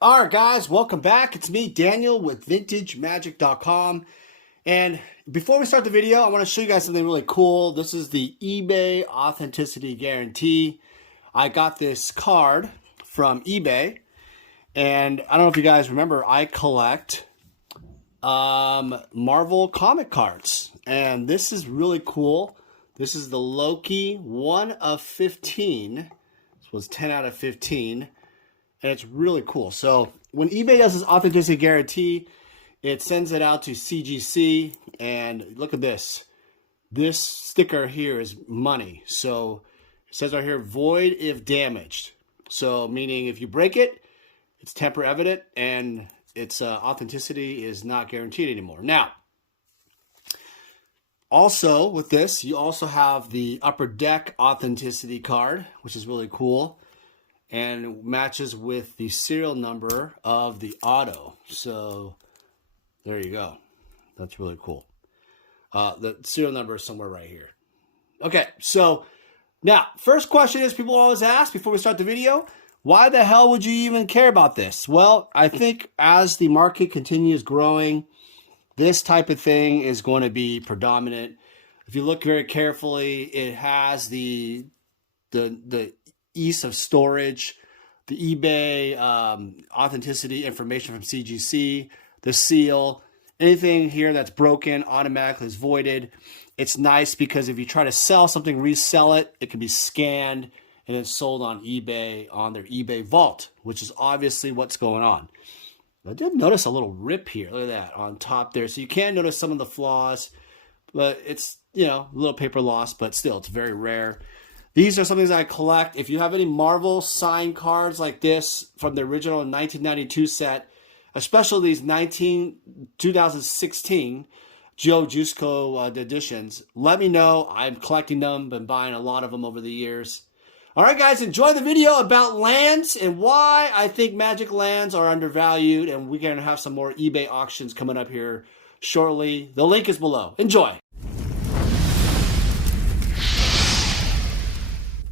All right, guys, welcome back. It's me, Daniel, with VintageMagic.com. And before we start the video, I want to show you guys something really cool. This is the eBay Authenticity Guarantee. I got this card from eBay. And I don't know if you guys remember, I collect Marvel comic cards. And this is really cool. This is the Loki 1 of 15. This was 10 out of 15. And it's really cool. So when eBay does this authenticity guarantee, it sends it out to CGC. And look at this. This sticker here is money. So it says right here, void if damaged. So meaning if you break it, it's tamper evident and its authenticity is not guaranteed anymore. Now, also with this, you also have the Upper Deck authenticity card, which is really cool. And matches with the serial number of the auto. So there you go. That's really cool. The serial number is somewhere right here. Okay, so now, first question is people always ask before we start the video, why the hell would you even care about this? Well, I think as the market continues growing, this type of thing is going to be predominant. If you look very carefully, it has the ease of storage, the eBay authenticity information from CGC, the seal, anything here that's broken automatically is voided. It's nice because if you try to sell something, resell it, it can be scanned and then sold on eBay on their eBay vault, which is obviously what's going on. I did notice a little rip here. Look at that on top there. So you can notice some of the flaws, but it's, you know, a little paper loss, but still it's very rare. These are some things I collect. If you have any Marvel signed cards like this from the original 1992 set, especially these 2016 Joe Jusko editions, let me know. I'm collecting them, been buying a lot of them over the years. All right, guys, enjoy the video about lands and why I think Magic lands are undervalued, and we're going to have some more eBay auctions coming up here shortly. The link is below. Enjoy.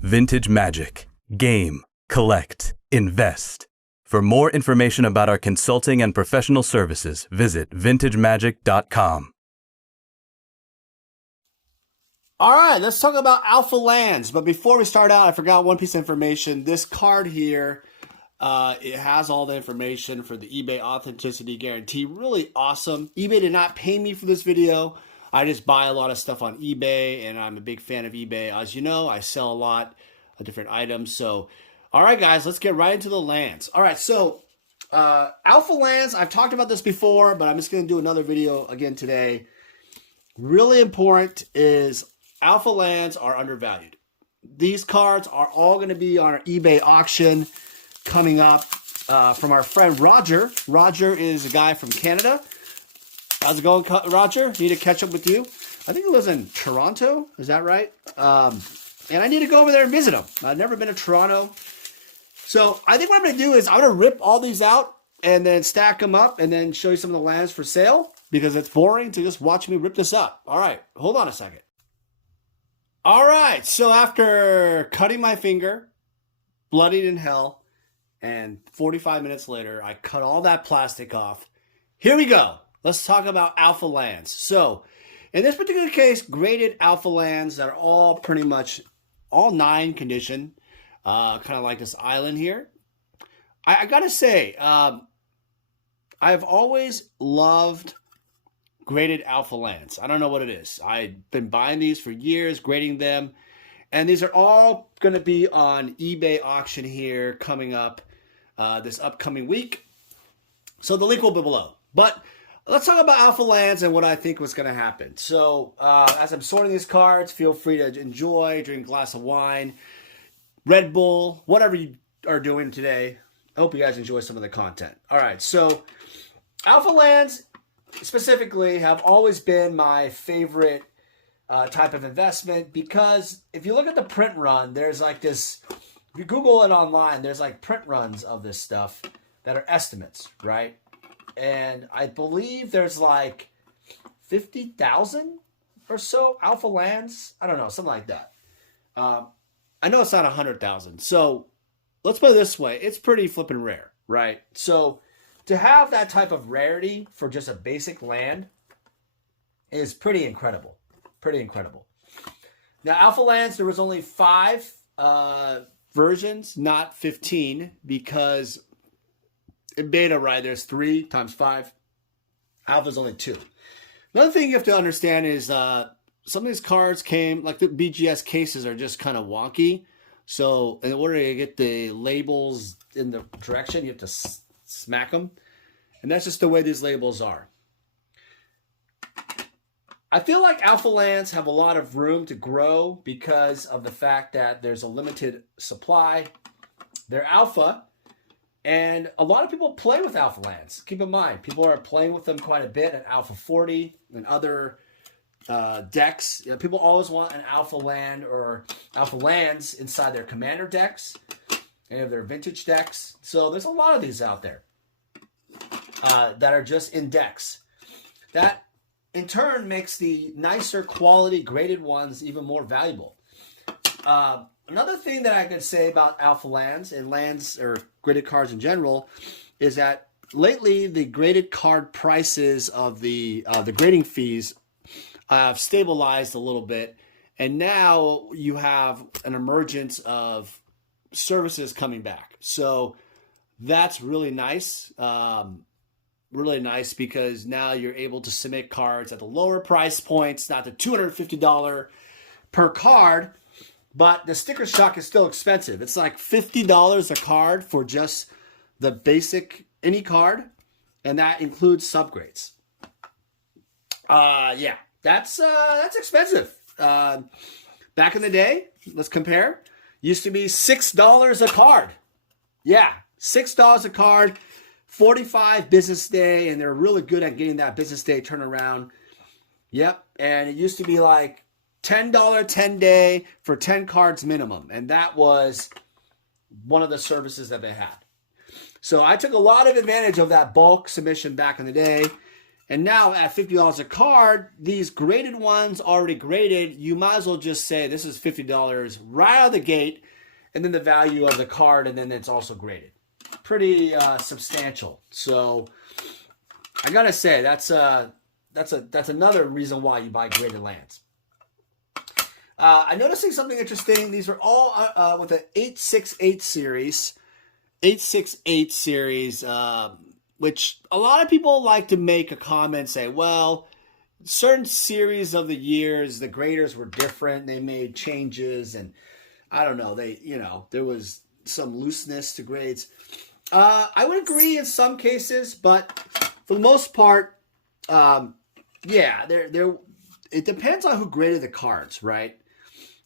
Vintage Magic. Game, collect, invest. For more information about our consulting and professional services, visit vintagemagic.com. All right, let's talk about Alpha Lands. But before we start out, I forgot one piece of information. This card here, it has all the information for the eBay Authenticity Guarantee. Really awesome. eBay did not pay me for this video. I just buy a lot of stuff on eBay, and I'm a big fan of eBay. As you know, I sell a lot of different items. So, all right, guys, let's get right into the lands. All right, so Alpha Lands, I've talked about this before, but I'm just going to do another video again today. Really important is Alpha Lands are undervalued. These cards are all going to be on our eBay auction coming up from our friend Roger. Roger is a guy from Canada. How's it going, Roger? Need to catch up with you. I think he lives in Toronto. Is that right? And I need to go over there and visit him. I've never been to Toronto. So I think what I'm going to do is I'm going to rip all these out and then stack them up and then show you some of the lands for sale because it's boring to just watch me rip this up. All right. Hold on a second. All right. So after cutting my finger, bloodied in hell, and 45 minutes later, I cut all that plastic off. Here we go. Let's talk about Alpha Lands. So, in this particular case, graded Alpha Lands that are all pretty much all 9 condition, kind of like this island here. I gotta say, I've always loved graded Alpha Lands. I don't know what it is. I've been buying these for years, grading them, and these are all going to be on eBay auction here coming up this upcoming week. So the link will be below. But let's talk about Alpha Lands and what I think was going to happen. So as I'm sorting these cards, feel free to enjoy, drink a glass of wine, Red Bull, whatever you are doing today. I hope you guys enjoy some of the content. All right, so Alpha Lands specifically have always been my favorite type of investment because if you look at the print run, there's like this, if you Google it online, there's like print runs of this stuff that are estimates, right? And I believe there's like 50,000 or so Alpha Lands. I don't know, something like that. I know it's not 100,000. So let's put it this way. It's pretty flippin' rare. right? So to have that type of rarity for just a basic land is pretty incredible. Pretty incredible. Now, Alpha Lands, there was only 5 versions, not 15, because in beta, right, there's 3 times 5. Alpha's only 2. Another thing you have to understand is some of these cards came, like the BGS cases are just kind of wonky. So in order to get the labels in the direction, you have to smack them. And that's just the way these labels are. I feel like Alpha Lands have a lot of room to grow because of the fact that there's a limited supply. They're alpha, and a lot of people play with Alpha Lands. Keep in mind, people are playing with them quite a bit at Alpha 40 and other decks. You know, people always want an Alpha Land or Alpha Lands inside their Commander decks, any of their vintage decks. So there's a lot of these out there that are just in decks. That in turn makes the nicer quality graded ones even more valuable. Another thing that I could say about Alpha Lands and lands or graded cards in general is that lately the graded card prices of the grading fees have stabilized a little bit, and now you have an emergence of services coming back. So that's really nice. Really nice because now you're able to submit cards at the lower price points, not the $250 per card, but the sticker shock is still expensive. It's like $50 a card for just the basic any card, and that includes subgrades. Yeah, that's expensive. Back in the day, let's compare, used to be $6 a card. Yeah, $6 a card. 45 business day, and they're really good at getting that business day turnaround. Yep, and it used to be like $10 10 day for 10 cards minimum, and that was one of the services that they had. So I took a lot of advantage of that bulk submission back in the day, and now at $50 a card, these graded ones already graded, you might as well just say this is $50 right out of the gate, and then the value of the card, and then it's also graded. Pretty substantial. So I gotta say that's another reason why you buy graded lands. I'm noticing something interesting. These are all with the 868 series. 868 series, which a lot of people like to make a comment, say, well, certain series of the years, the graders were different. They made changes, and I don't know. There was some looseness to grades. I would agree in some cases, but for the most part, yeah, it depends on who graded the cards, right?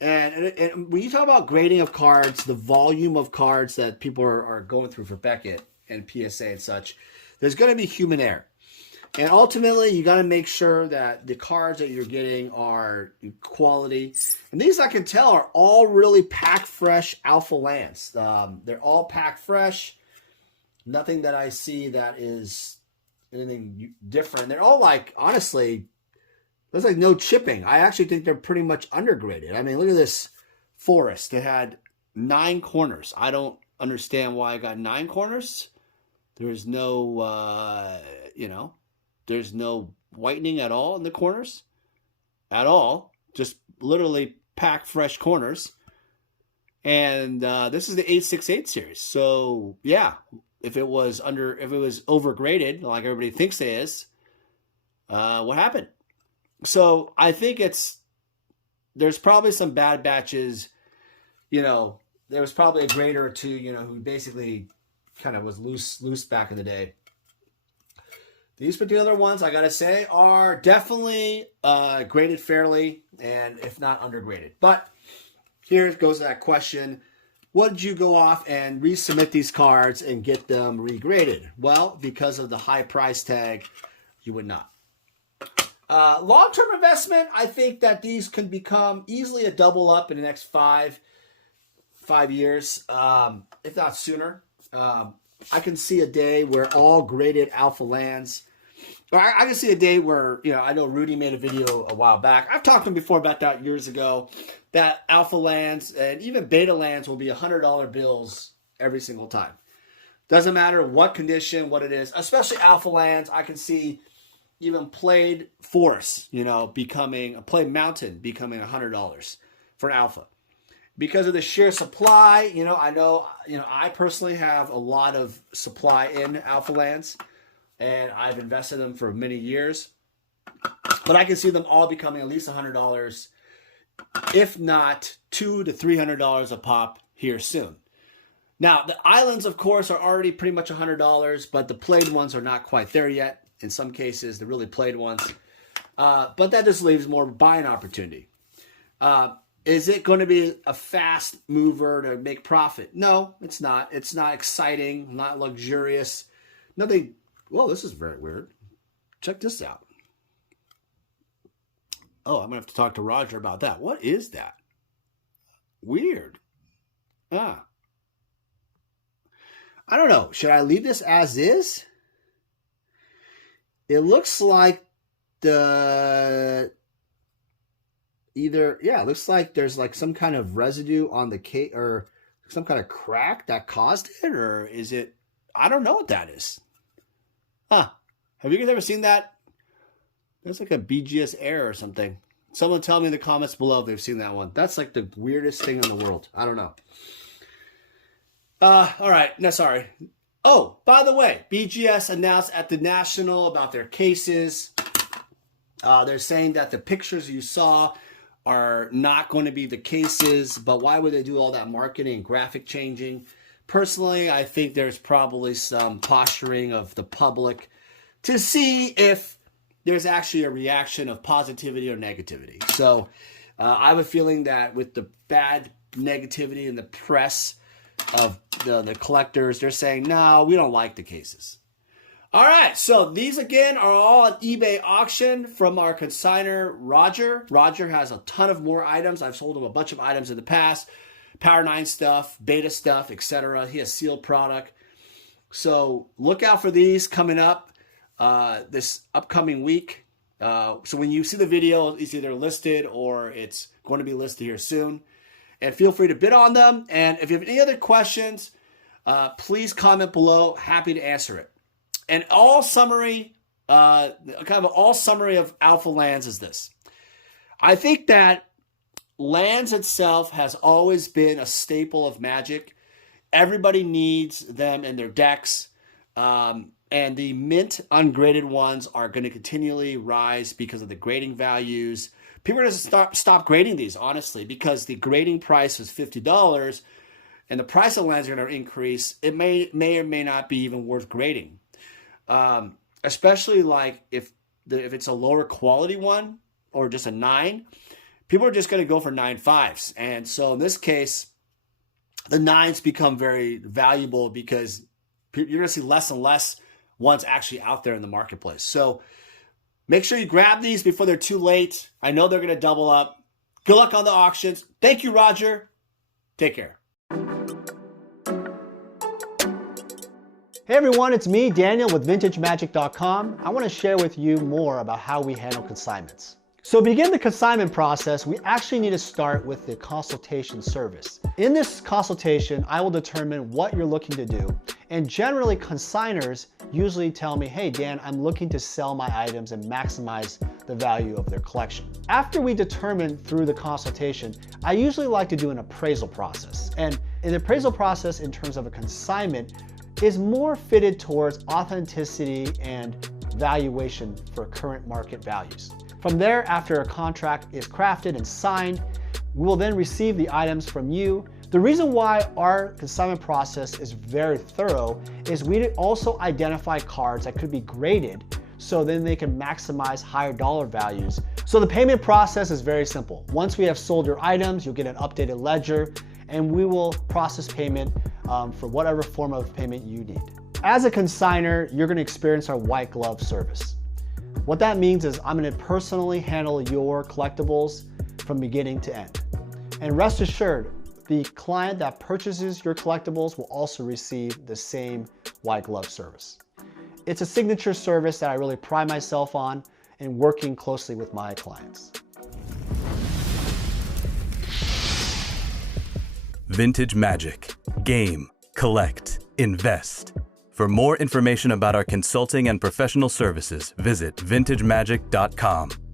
And when you talk about grading of cards, the volume of cards that people are going through for Beckett and PSA and such, there's going to be human error. And ultimately, you got to make sure that the cards that you're getting are quality. And these, I can tell, are all really pack fresh Alpha Lands. They're all pack fresh. Nothing that I see that is anything different. They're all like, honestly, there's like no chipping. I actually think they're pretty much undergraded. I mean, look at this forest. It had 9 corners. I don't understand why I got 9 corners. There's no, there's no whitening at all in the corners. At all. Just literally pack fresh corners. And this is the 868 series. So, yeah. If it was overgraded, like everybody thinks it is, what happened? So I think there's probably some bad batches. There was probably a grader or two, who basically kind of was loose back in the day. These particular ones, I gotta say, are definitely graded fairly, and if not undergraded. But here goes that question. Would you go off and resubmit these cards and get them regraded? Well, because of the high price tag, you would not. Long-term investment, I think that these can become easily a double up in the next five years, if not sooner. I can see a day where all graded Alpha Lands, or I can see a day where, I know Rudy made a video a while back. I've talked to him before about that years ago, that Alpha Lands and even Beta Lands will be $100 bills every single time. Doesn't matter what condition, what it is, especially alpha lands. I can see even played forest, you know, becoming a played mountain becoming $100 for an alpha because of the sheer supply. You know, I personally have a lot of supply in alpha lands, and I've invested in them for many years. But I can see them all becoming at least $100, if not $200 to $300 a pop here soon. Now, the islands, of course, are already pretty much $100, but the played ones are not quite there yet. In some cases, the really played ones. But that just leaves more buying opportunity. Is it going to be a fast mover to make profit? No, it's not. It's not exciting, not luxurious. Nothing. Whoa, this is very weird. Check this out. Oh, I'm going to have to talk to Roger about that. What is that? Weird. I don't know. Should I leave this as is? It looks like it looks like there's like some kind of residue on the cake or some kind of crack that caused it, or is it? I don't know what that is. Huh. Have you guys ever seen that? That's like a BGS error or something. Someone tell me in the comments below if they've seen that one. That's like the weirdest thing in the world. I don't know. All right. No, sorry. Oh, by the way, BGS announced at the National about their cases. They're saying that the pictures you saw are not going to be the cases, but why would they do all that marketing and graphic changing? Personally, I think there's probably some posturing of the public to see if there's actually a reaction of positivity or negativity. So I have a feeling that with the bad negativity in the press of the collectors, they're saying, no, we don't like the cases. All right, so these again are all an eBay auction from our consignor, Roger. Roger has a ton of more items. I've sold him a bunch of items in the past, Power 9 stuff, beta stuff, etc. He has sealed product. So look out for these coming up this upcoming week. So when you see the video, it's either listed or it's going to be listed here soon. And feel free to bid on them. And if you have any other questions, please comment below. Happy to answer it. And all summary, kind of an all summary of alpha lands is this. I think that lands itself has always been a staple of Magic. Everybody needs them in their decks. And the mint ungraded ones are going to continually rise because of the grading values. People are going to stop grading these, honestly, because the grading price is $50 and the price of lands are going to increase. It may or may not be even worth grading. Especially like if it's a lower quality one or just a 9, people are just going to go for 9.5s. And so in this case, the 9s become very valuable because you're going to see less and less ones actually out there in the marketplace. So make sure you grab these before they're too late. I know they're going to double up. Good luck on the auctions. Thank you, Roger. Take care. Hey everyone, it's me, Daniel with VintageMagic.com. I want to share with you more about how we handle consignments. So to begin the consignment process, we actually need to start with the consultation service. In this consultation, I will determine what you're looking to do. And generally, consigners usually tell me, hey Dan, I'm looking to sell my items and maximize the value of their collection. After we determine through the consultation, I usually like to do an appraisal process. And an appraisal process in terms of a consignment is more fitted towards authenticity and valuation for current market values. From there, after a contract is crafted and signed, we will then receive the items from you. The reason why our consignment process is very thorough is we also identify cards that could be graded so then they can maximize higher dollar values. So the payment process is very simple. Once we have sold your items, you'll get an updated ledger and we will process payment for whatever form of payment you need. As a consignor, you're gonna experience our white glove service. What that means is I'm gonna personally handle your collectibles from beginning to end. And rest assured, the client that purchases your collectibles will also receive the same white glove service. It's a signature service that I really pride myself on in working closely with my clients. Vintage Magic. Game, collect, invest. For more information about our consulting and professional services, visit vintagemagic.com.